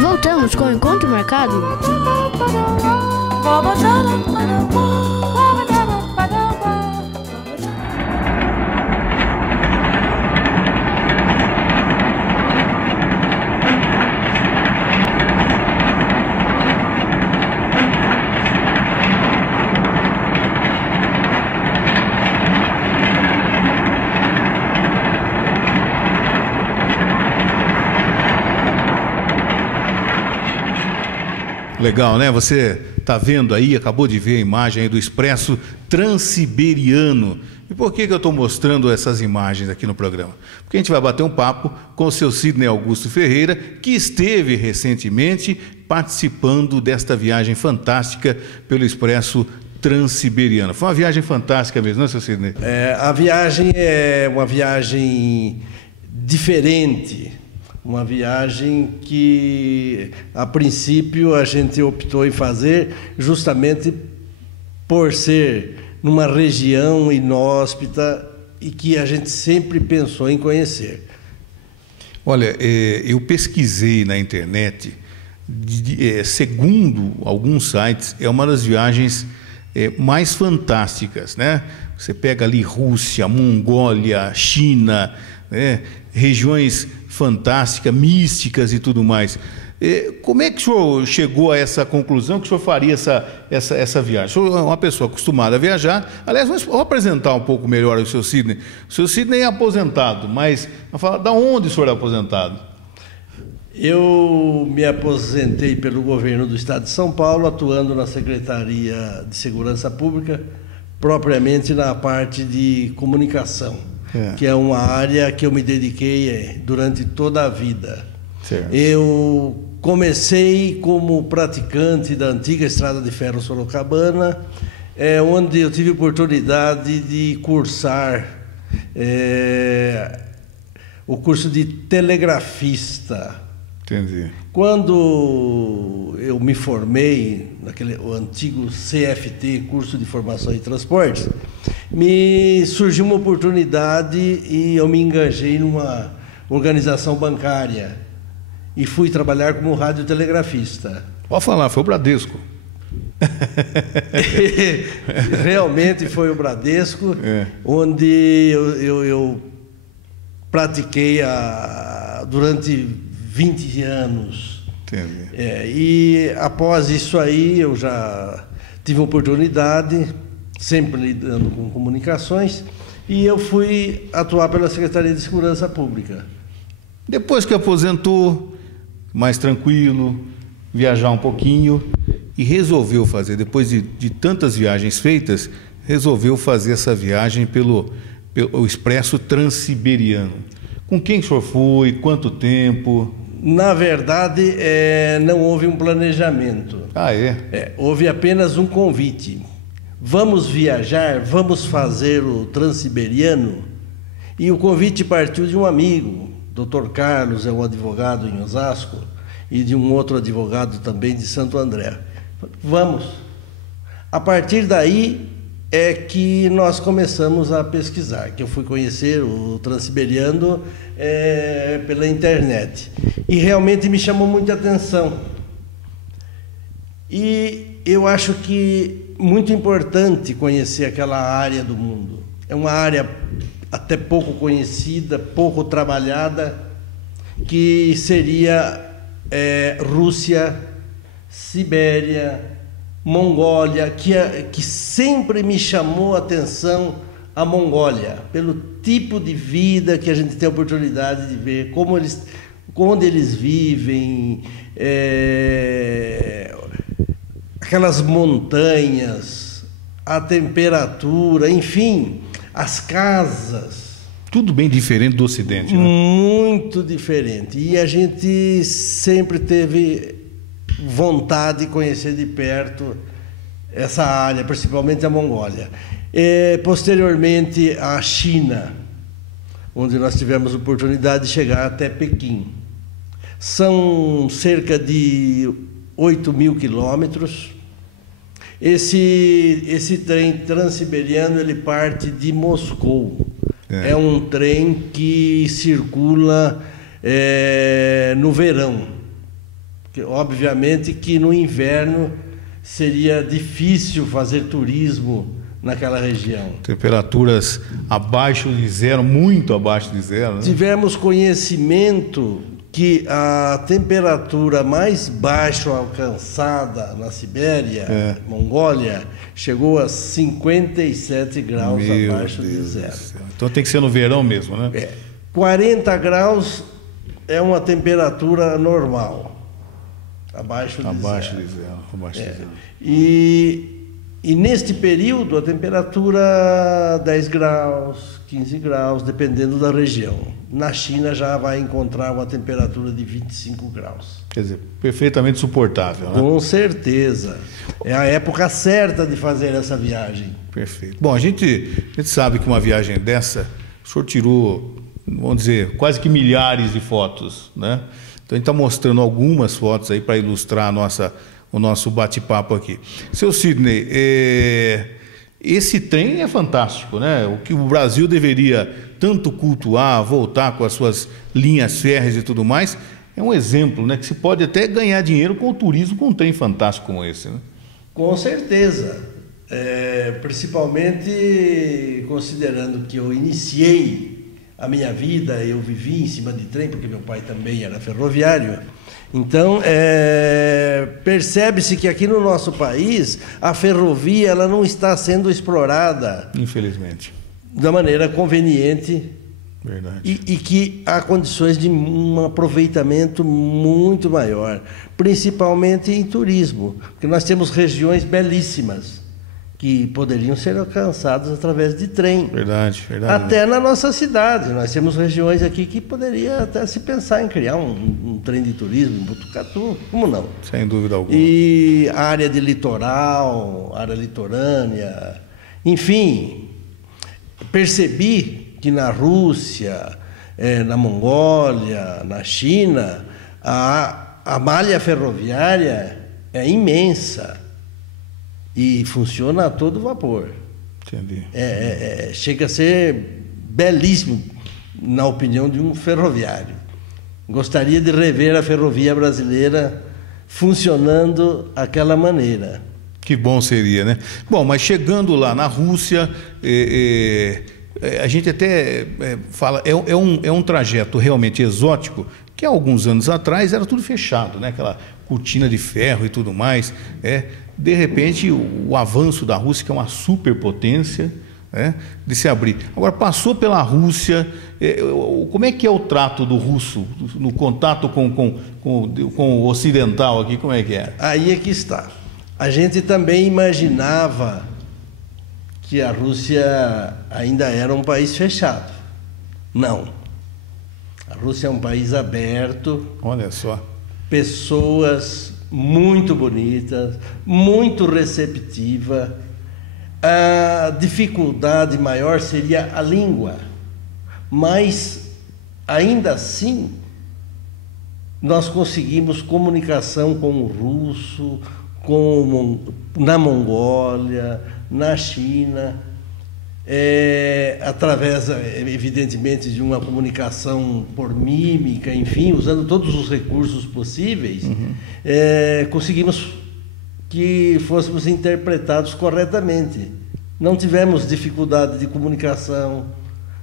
Voltamos com o encontro marcado. Legal, né? Você está vendo aí, acabou de ver a imagem aí do Expresso Transiberiano. E por que eu estou mostrando essas imagens aqui no programa? Porque a gente vai bater um papo com o seu Sidney Augusto Ferreira, que esteve recentemente participando desta viagem fantástica pelo Expresso Transiberiano. Foi uma viagem fantástica mesmo, não é, seu Sidney? A viagem é uma viagem diferente. Uma viagem que, a princípio, a gente optou em fazer justamente por ser numa região inóspita e que a gente sempre pensou em conhecer. Olha, eu pesquisei na internet, segundo alguns sites, é uma das viagens mais fantásticas, né? Você pega ali Rússia, Mongólia, China, né? Regiões fantásticas, místicas e tudo mais. Como é que o senhor chegou a essa conclusão que o senhor faria essa viagem? O senhor é uma pessoa acostumada a viajar. Aliás, vamos apresentar um pouco melhor o seu Sidney. O seu Sidney é aposentado, mas da onde o senhor é aposentado? Eu me aposentei pelo governo do Estado de São Paulo, atuando na Secretaria de Segurança Pública, propriamente na parte de comunicação. Que é uma área que eu me dediquei durante toda a vida. Certo. Eu comecei como praticante da antiga Estrada de Ferro Sorocabana, onde eu tive oportunidade de cursar o curso de telegrafista. Entendi. Quando eu me formei, o antigo CFT, Curso de Formação e Transportes, me surgiu uma oportunidade e eu me engajei numa organização bancária e fui trabalhar como radiotelegrafista. Pode falar, foi o Bradesco. Realmente foi o Bradesco, onde eu pratiquei durante 20 anos. E após isso aí eu já tive oportunidade, sempre lidando com comunicações, e eu fui atuar pela Secretaria de Segurança Pública. Depois que aposentou, mais tranquilo, viajar um pouquinho, e resolveu fazer, depois de tantas viagens feitas, resolveu fazer essa viagem pelo Expresso Transiberiano. Com quem o senhor foi? Quanto tempo? Na verdade, não houve um planejamento. Houve apenas um convite. Vamos viajar, vamos fazer o Transiberiano. E o convite partiu de um amigo, Dr. Carlos, é um advogado em Osasco, e de um outro advogado também de Santo André. Vamos. A partir daí é que nós começamos a pesquisar, que eu fui conhecer o Transiberiano pela internet. E realmente me chamou muita atenção. E eu acho que muito importante conhecer aquela área do mundo. É uma área até pouco conhecida, pouco trabalhada, que seria Rússia, Sibéria, Mongólia, que sempre me chamou a atenção a Mongólia, pelo tipo de vida que a gente tem a oportunidade de ver, onde eles vivem, aquelas montanhas, a temperatura, enfim, as casas. Tudo bem diferente do Ocidente, né? Muito diferente. E a gente sempre teve vontade de conhecer de perto essa área, principalmente a Mongólia. Posteriormente, a China, onde nós tivemos oportunidade de chegar até Pequim. São cerca de 8.000 quilômetros. Esse trem transiberiano, ele parte de Moscou. É um trem que circula no verão. Obviamente que no inverno seria difícil fazer turismo naquela região. Temperaturas abaixo de zero, muito abaixo de zero, né? Tivemos conhecimento que a temperatura mais baixa alcançada na Sibéria, Mongólia, chegou a 57 graus abaixo de zero. Então tem que ser no verão mesmo, né? 40 graus é uma temperatura normal, abaixo de zero. E neste período, a temperatura 10 graus, 15 graus, dependendo da região. Na China já vai encontrar uma temperatura de 25 graus. Quer dizer, perfeitamente suportável, né? Com certeza. É a época certa de fazer essa viagem. Perfeito. Bom, a gente sabe que uma viagem dessa, o senhor tirou, vamos dizer, quase que milhares de fotos, né? Então a gente está mostrando algumas fotos aí para ilustrar o nosso bate-papo aqui. Seu Sidney, esse trem é fantástico, né? O que o Brasil deveria tanto cultuar, voltar com as suas linhas férreas e tudo mais, é um exemplo, né? Que se pode até ganhar dinheiro com o turismo com um trem fantástico como esse, né? Com certeza. Principalmente considerando que eu iniciei a minha vida, eu vivi em cima de trem, porque meu pai também era ferroviário. Então, percebe-se que aqui no nosso país a ferrovia ela não está sendo explorada, infelizmente, da maneira conveniente. Verdade. E que há condições de um aproveitamento muito maior, principalmente em turismo, porque nós temos regiões belíssimas que poderiam ser alcançadas através de trem. Verdade. Até na nossa cidade. Nós temos regiões aqui que poderia até se pensar em criar um trem de turismo em Botucatu. Como não? Sem dúvida alguma. E a área de litoral, área litorânea. Enfim, percebi que na Rússia, na Mongólia, na China, a malha ferroviária é imensa. E funciona a todo vapor. Entendi. Chega a ser belíssimo, na opinião de um ferroviário. Gostaria de rever a ferrovia brasileira funcionando daquela maneira. Que bom seria, né? Bom, mas chegando lá na Rússia, a gente até fala, é um trajeto realmente exótico, que há alguns anos atrás era tudo fechado, né? Aquela cortina de ferro e tudo mais. De repente, o avanço da Rússia, que é uma superpotência, de se abrir. Agora, passou pela Rússia, como é que é o trato do russo, no contato com o ocidental aqui, como é que é? Aí é que está. A gente também imaginava que a Rússia ainda era um país fechado. Não. A Rússia é um país aberto. Olha só. Pessoas muito bonitas, muito receptiva. A dificuldade maior seria a língua, mas ainda assim nós conseguimos comunicação com o russo, na Mongólia, na China, através, evidentemente, de uma comunicação por mímica, enfim, usando todos os recursos possíveis, conseguimos que fôssemos interpretados corretamente. Não tivemos dificuldade de comunicação,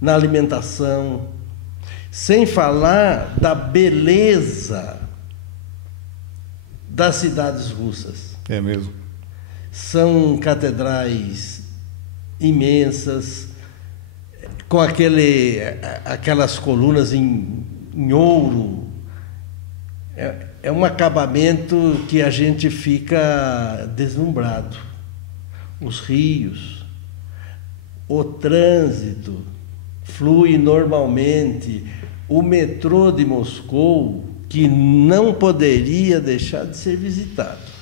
na alimentação, sem falar da beleza das cidades russas. É mesmo. São catedrais imensas, com aquelas colunas em ouro. É um acabamento que a gente fica deslumbrado. Os rios, o trânsito flui normalmente, o metrô de Moscou, que não poderia deixar de ser visitado.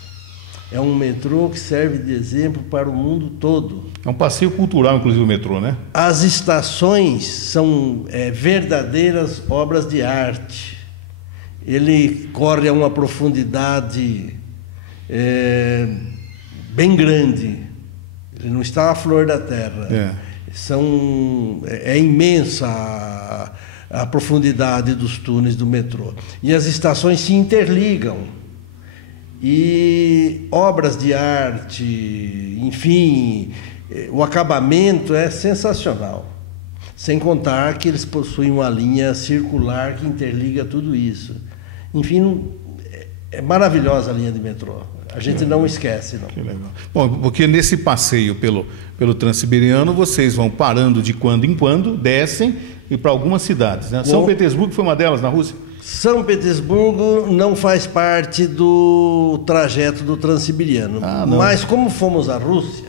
É um metrô que serve de exemplo para o mundo todo. É um passeio cultural, inclusive, o metrô, né? As estações são verdadeiras obras de arte. Ele corre a uma profundidade bem grande. Ele não está à flor da terra. É imensa a profundidade dos túneis do metrô. E as estações se interligam. E obras de arte, enfim, o acabamento é sensacional. Sem contar que eles possuem uma linha circular que interliga tudo isso. Enfim, é maravilhosa a linha de metrô. A gente não esquece, não. Que legal. Bom, porque nesse passeio pelo Transiberiano, vocês vão parando de quando em quando, descem e para algumas cidades, né? São Petersburgo foi uma delas na Rússia? São Petersburgo não faz parte do trajeto do Transiberiano. Mas como fomos à Rússia,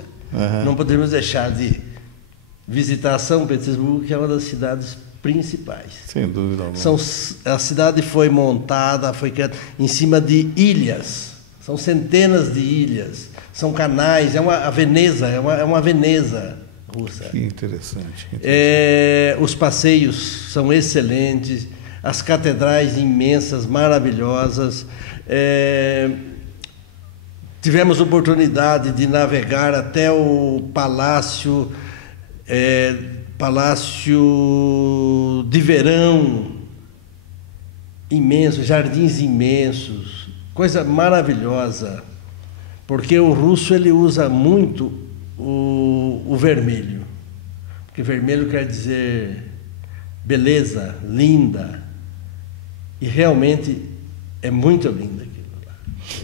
não podemos deixar de visitar São Petersburgo, que é uma das cidades principais. Sem dúvida alguma. A cidade foi montada, foi criada em cima de ilhas. São centenas de ilhas, são canais, a Veneza, é uma Veneza russa. Que interessante. Os passeios são excelentes, as catedrais imensas, maravilhosas. Tivemos oportunidade de navegar até o Palácio de Verão, imenso, jardins imensos. Coisa maravilhosa, porque o russo ele usa muito o vermelho, porque vermelho quer dizer beleza, linda, e realmente é muito lindo aquilo lá.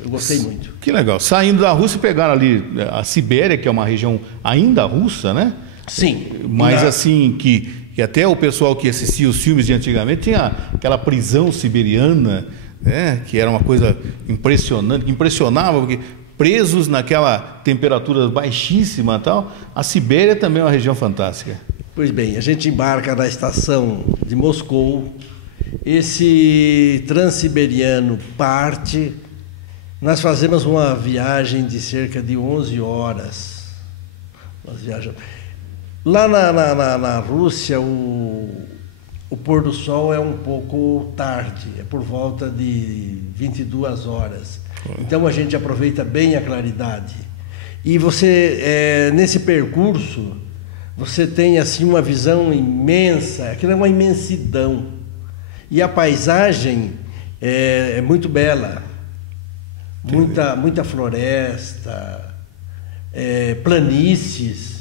Eu gostei muito. Que legal. Saindo da Rússia, pegaram ali a Sibéria, que é uma região ainda russa, né? Sim. Mas assim, que até o pessoal que assistia os filmes de antigamente tinha aquela prisão siberiana, que era uma coisa impressionante, que impressionava, porque presos naquela temperatura baixíssima e tal, a Sibéria também é uma região fantástica. Pois bem, a gente embarca na estação de Moscou, esse Transiberiano parte, nós fazemos uma viagem de cerca de 11 horas. Nós viajamos. Lá na Rússia, o pôr do sol é um pouco tarde, é por volta de 22 horas. Então a gente aproveita bem a claridade. E você, nesse percurso, você tem assim uma visão imensa, aquilo é uma imensidão. E a paisagem é muito bela, muita floresta, planícies.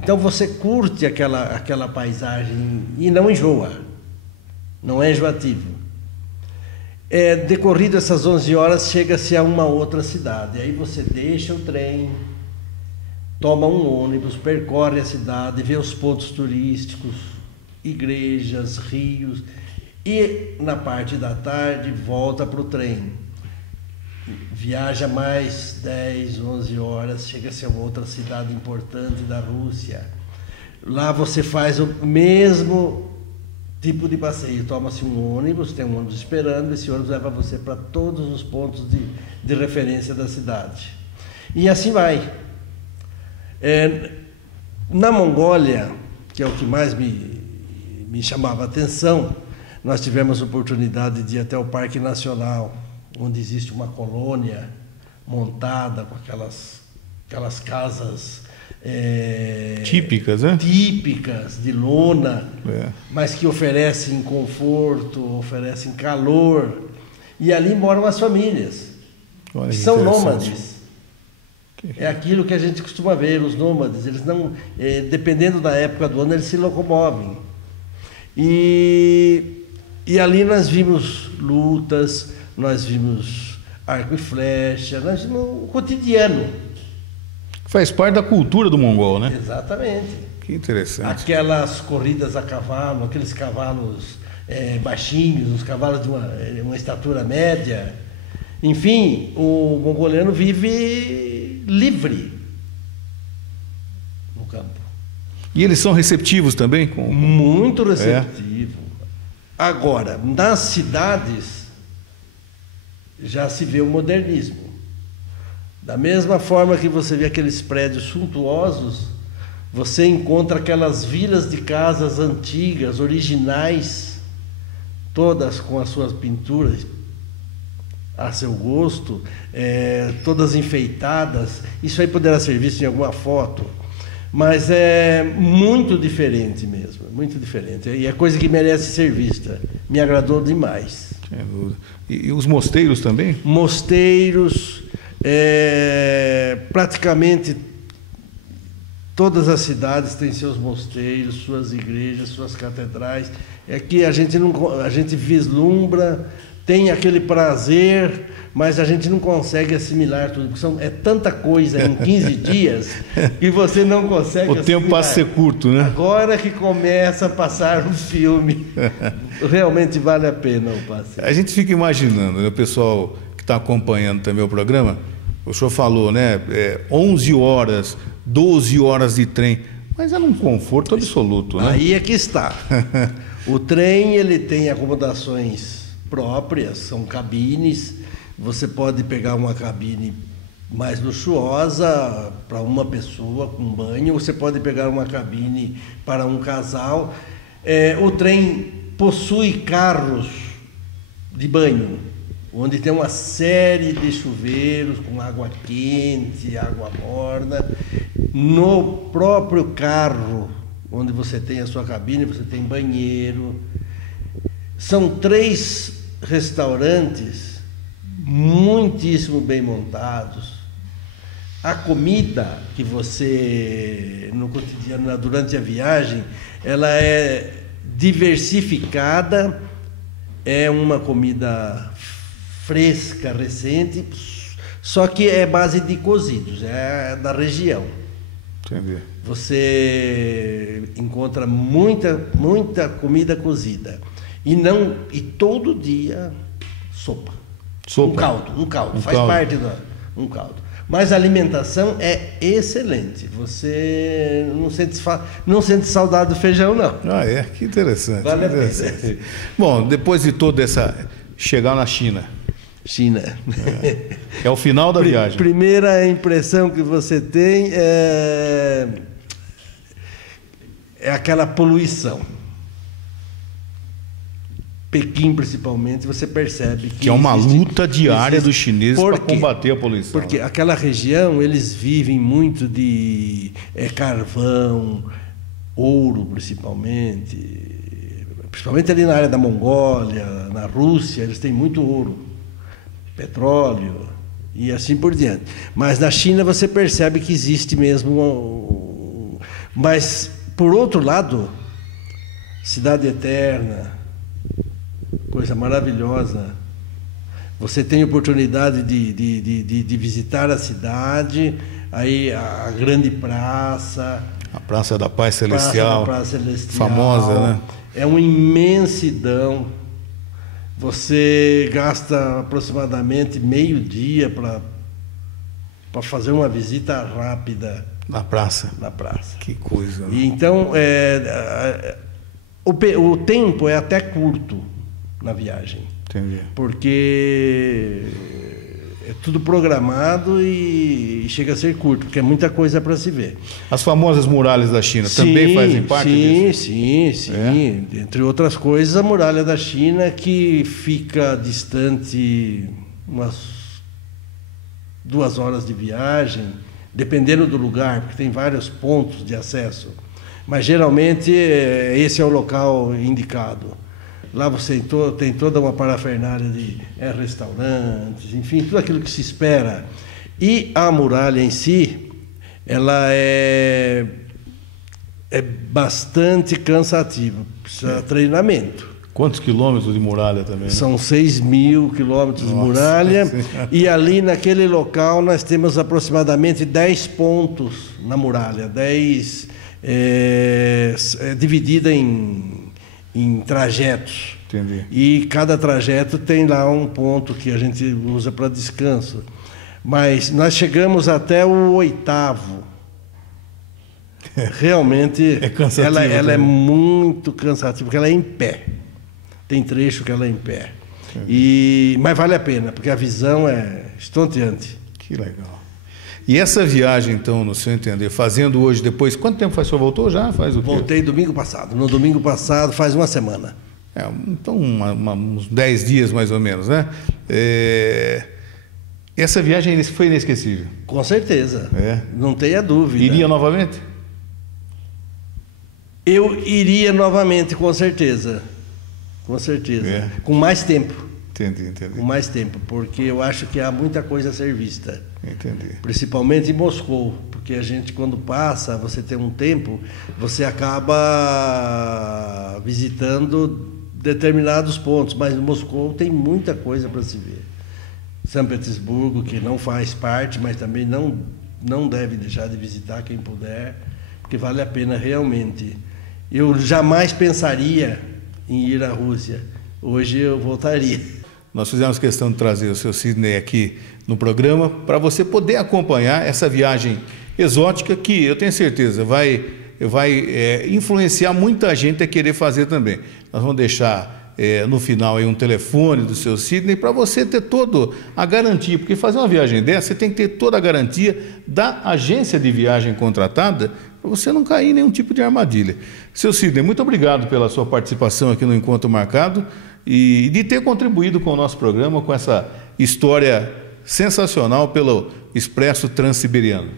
Então você curte aquela paisagem e não enjoa, não é enjoativo. Decorrido essas 11 horas, chega-se a uma outra cidade. Aí você deixa o trem, toma um ônibus, percorre a cidade, vê os pontos turísticos, igrejas, rios, e na parte da tarde volta para o trem. Viaja mais 10, 11 horas, chega-se a outra cidade importante da Rússia. Lá você faz o mesmo tipo de passeio. Toma-se um ônibus, tem um ônibus esperando, esse ônibus leva você para todos os pontos de referência da cidade. E assim vai. Na Mongólia, que é o que mais me chamava a atenção, nós tivemos a oportunidade de ir até o Parque Nacional, onde existe uma colônia montada com aquelas casas típicas, né? Típicas de lona, mas que oferecem conforto, oferecem calor. E ali moram as famílias. Olha, são nômades. É aquilo que a gente costuma ver, os nômades. Eles não, dependendo da época do ano, eles se locomovem. E ali nós vimos lutas, nós vimos arco e flecha, nós vimos o cotidiano. Faz parte da cultura do mongol, né? Exatamente. Que interessante. Aquelas corridas a cavalo, aqueles cavalos baixinhos, os cavalos de uma estatura média. Enfim, o mongoliano vive livre no campo. E eles são receptivos também? Muito receptivo. Agora, nas cidades já se vê o modernismo. Da mesma forma que você vê aqueles prédios suntuosos, você encontra aquelas vilas de casas antigas, originais, todas com as suas pinturas a seu gosto, todas enfeitadas. Isso aí poderá ser visto em alguma foto. Mas é muito diferente mesmo, muito diferente. E é coisa que merece ser vista. Me agradou demais. E os mosteiros também? Mosteiros, praticamente todas as cidades têm seus mosteiros, suas igrejas, suas catedrais. É que a gente vislumbra, tem aquele prazer, mas a gente não consegue assimilar tudo. É tanta coisa em 15 dias que você não consegue assimilar. O tempo passa a ser curto, né? Agora que começa a passar um filme, realmente vale a pena o passeio. A gente fica imaginando, né, o pessoal que está acompanhando também o programa, o senhor falou, né? 11 horas, 12 horas de trem, mas é um conforto absoluto, né? Aí é que está. O trem, ele tem acomodações próprias, são cabines. Você pode pegar uma cabine mais luxuosa para uma pessoa com banho, ou você pode pegar uma cabine para um casal. O trem possui carros de banho, onde tem uma série de chuveiros com água quente, água morna. No próprio carro, onde você tem a sua cabine, você tem banheiro. São 3 restaurantes muitíssimo bem montados. A comida que você, no cotidiano, durante a viagem, ela é diversificada, é uma comida fresca, recente, só que é base de cozidos, é da região. Entendi. Você encontra muita comida cozida. E todo dia sopa. Um caldo. Faz parte um caldo. Mas a alimentação é excelente. Você não sente saudade do feijão, não. Que interessante. Vale a pena. Bom, depois de toda essa... Chegar na China. É o final da viagem. Primeira impressão que você tem é aquela poluição. Pequim, principalmente, você percebe que é uma luta diária dos chineses para combater a poluição. Porque aquela região, eles vivem muito de carvão, ouro, principalmente ali na área da Mongólia, na Rússia, eles têm muito ouro, petróleo e assim por diante. Mas na China você percebe que existe mesmo. Mas, por outro lado, cidade eterna, coisa maravilhosa. Você tem oportunidade de visitar a cidade, aí a grande praça. A Praça da Paz Celestial. Praça Celestial. Famosa, né? É uma imensidão. Você gasta aproximadamente meio-dia para fazer uma visita rápida. Na praça? Na praça. Que coisa. Né? E então, o tempo é até curto na viagem. Entendi. Porque é tudo programado e chega a ser curto, porque é muita coisa para se ver. As famosas muralhas da China também fazem parte disso? Sim. Entre outras coisas, a muralha da China, que fica distante umas 2 horas de viagem, dependendo do lugar, porque tem vários pontos de acesso. Mas, geralmente, esse é o local indicado. Lá você tem toda uma parafernália de restaurantes, enfim, tudo aquilo que se espera. E a muralha em si, ela é bastante cansativa, precisa treinamento. Quantos quilômetros de muralha também? Né? São 6.000 quilômetros de muralha. E ali naquele local nós temos aproximadamente 10 pontos na muralha, 10 dividida em trajetos. Entendi. E cada trajeto tem lá um ponto que a gente usa para descanso. Mas nós chegamos até o 8º. Realmente, ela é muito cansativa, porque ela é em pé. Tem trecho que ela é em pé. Mas vale a pena, porque a visão é estonteante. Que legal. E essa viagem, então, no seu entender, fazendo hoje, depois... Quanto tempo faz que o senhor voltou já? Faz o quê? Voltei domingo passado. No domingo passado, faz uma semana. Então, uns 10 dias, mais ou menos, né? Essa viagem foi inesquecível? Com certeza. Não tenha dúvida. Iria novamente? Eu iria novamente, com certeza. Com certeza. Com mais tempo. Entendi. Com mais tempo, porque eu acho que há muita coisa a ser vista. Entendi. Principalmente em Moscou, porque a gente, quando passa, você tem um tempo, você acaba visitando determinados pontos, mas em Moscou tem muita coisa para se ver. São Petersburgo, que não faz parte, mas também não deve deixar de visitar quem puder, porque vale a pena realmente. Eu jamais pensaria em ir à Rússia. Hoje eu voltaria. Nós fizemos questão de trazer o seu Sidney aqui no programa para você poder acompanhar essa viagem exótica que eu tenho certeza vai influenciar muita gente a querer fazer também. Nós vamos deixar no final aí um telefone do seu Sidney para você ter toda a garantia, porque fazer uma viagem dessa você tem que ter toda a garantia da agência de viagem contratada para você não cair em nenhum tipo de armadilha. Seu Sidney, muito obrigado pela sua participação aqui no Encontro Marcado e de ter contribuído com o nosso programa, com essa história sensacional pelo Expresso Transiberiano.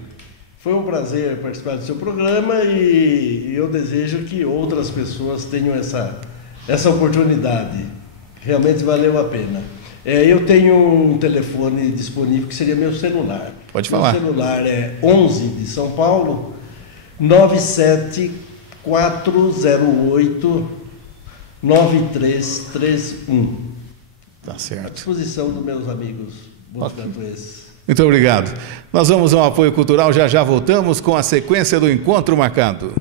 Foi um prazer participar do seu programa e eu desejo que outras pessoas tenham essa oportunidade. Realmente valeu a pena. Eu tenho um telefone disponível que seria meu celular. Pode falar. Meu celular é 11 de São Paulo, 97408 9331. Tá certo. À disposição dos meus amigos botucatuenses. Muito obrigado. Nós vamos ao apoio cultural, já voltamos com a sequência do Encontro Marcado.